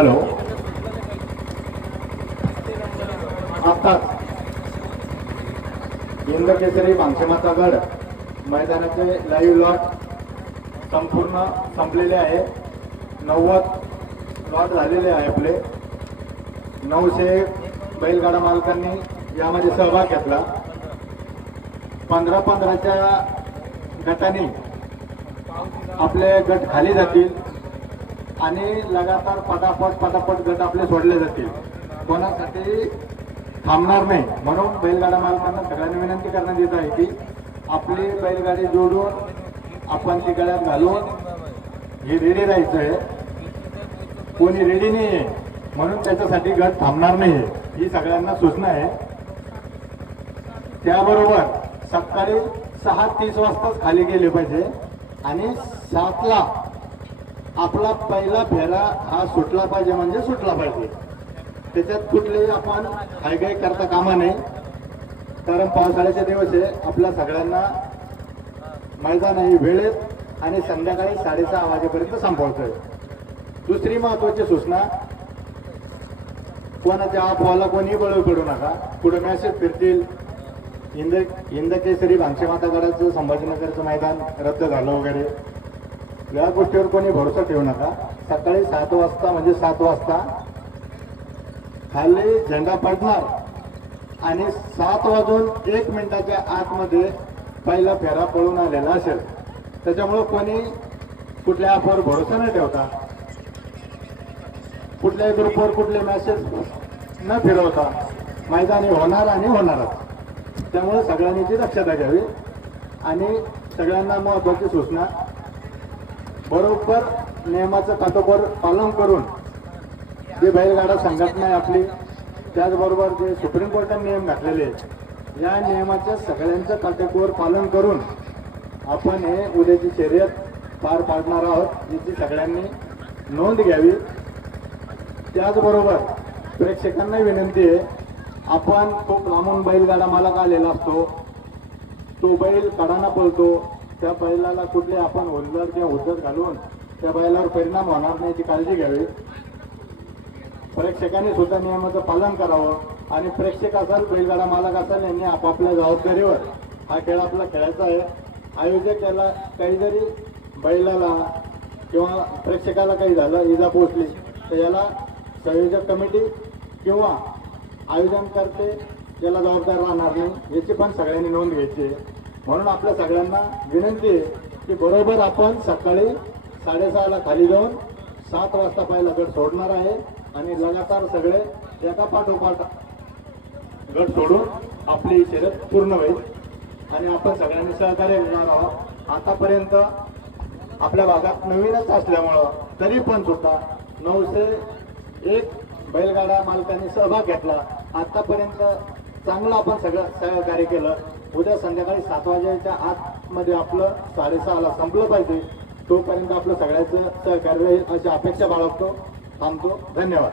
Hello, आताच इंद्रकेसरी भांगसेमाचा गड मैदानाचे live lot संपूर्ण संपलेले आहे. 90 लॉट झालेले आहे. आपले 900 बैलगाडा मालकांनी यामध्ये सहभाग घेतला. 15-15च्या गटाने आपले गट खाली जातील आणि लगातार पटापट गट आपले सोडले जातील. कोणासाठी थांबणार नाही. म्हणून बैलगाडा मालकांना सगळ्यांनी विनंती करण्यात येत आहे की आपली बैलगाडी जोडून आपण ती गळ्यात घालून हे रेडी राहायचं आहे. कोणी रेडी नाही आहे म्हणून त्याच्यासाठी गट थांबणार नाही ही सगळ्यांना सूचना आहे. त्याबरोबर सकाळी 6:30 वाजताच खाली गेले पाहिजे आणि 7ला आपला पहिला फेरा हा सुटला पाहिजे म्हणजे सुटला पाहिजे. त्याच्यात कुठलेही आपण हायगाई करता कामा नये. कारण पावसाळ्याचे दिवस आहे. आपल्या सगळ्यांना मैदान आहे वेळेत आणि संध्याकाळी 6:30 वाजेपर्यंत संपवतोय. दुसरी महत्वाची सूचना, कोणाच्या अफवाला कोणी बळी पडू नका. पुढे मॅसेज फिरतील इंद्रकेसरी भांगसेमाता गडाचं संभाजीनगरचं मैदान रद्द झालं वगैरे, या गोष्टीवर कोणी भरोसा ठेवू नका. सकाळी 7 वाजता म्हणजे 7 वाजता खाली झेंडा पडणार आणि 7 वाजून 1 मिनिटाच्या आतमध्ये पहिला फेरा पळून आलेला असेल. त्याच्यामुळं कोणी कुठल्या ॲपवर भरोसा न ठेवता, कुठल्याही ग्रुपवर कुठले मेसेज न फिरवता मैदानी होणार आणि होणारच. त्यामुळे सगळ्यांनी ती दक्षता घ्यावी. आणि सगळ्यांना महत्त्वाची सूचना, बरोबर नियमाचं काटेकोर पालन करून जे बैलगाडा संघटना आहे आपली, त्याचबरोबर जे सुप्रीम कोर्टाने नियम घातलेले या नियमाचं सगळ्यांचं काटेकोर पालन करून आपण हे उद्याची शर्यत पार पाडणार आहोत याची सगळ्यांनी नोंद घ्यावी. त्याचबरोबर प्रेक्षकांना विनंती आहे, आपण खूप लांबून बैलगाडा मालक आलेला असतो. तो बैल कडाना पळतो. त्या बैलाला कुठले आपण होल्डर किंवा उद्धत घालून त्या बैलावर परिणाम होणार नाही ती काळजी घ्यावी. प्रेक्षकांनी सुद्धा नियमाचं पालन करावं आणि प्रेक्षक असाल बैलगाडा मालक असाल यांनी आपापल्या जबाबदारीवर हा खेळ आपला खेळायचा आहे. आयोजक याला काही जरी बैलाला किंवा प्रेक्षकाला काही झालं, इजा पोचली, तर याला संयोजक कमिटी किंवा आयोजन करते याला जबाबदार राहणार नाही याची पण सगळ्यांनी नोंद घ्यायची आहे. म्हणून आपल्या सगळ्यांना विनंती आहे की बरोबर आपण सकाळी 6:30ला खाली जाऊन 7 वाजता पहिला गट सोडणार आहे आणि लगातार सगळे एका पाठोपाठ गट सोडून आपली शर्यत पूर्ण होईल आणि आपण सगळ्यांनी सहकार्य करणार आहोत. आतापर्यंत आपल्या भागात नवीनच असल्यामुळं तरी पण सुद्धा 901 बैलगाडा मालकांनी सहभाग घेतला. आतापर्यंत चांगलं आपण सगळं सहकार्य केलं. उद्या संध्याकाळी 7 वाजेच्या आतमध्ये आपलं 6:30ला संपलं पाहिजे. तोपर्यंत आपलं सगळ्याचं सहकार्य अशी अपेक्षा बाळगतो. थांबतो. धन्यवाद.